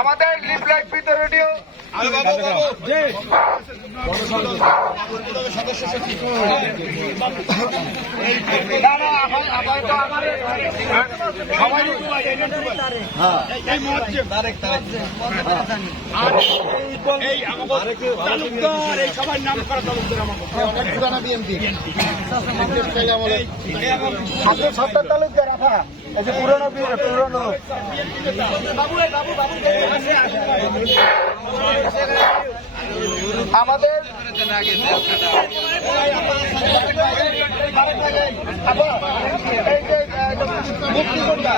আমাদের লিপলাইট ভিতরে সত্তর তালুকদার রাখা এই যে পুরনো বি- পুরনো। আমাদের এই যে আহ, মুক্তি কোনটা?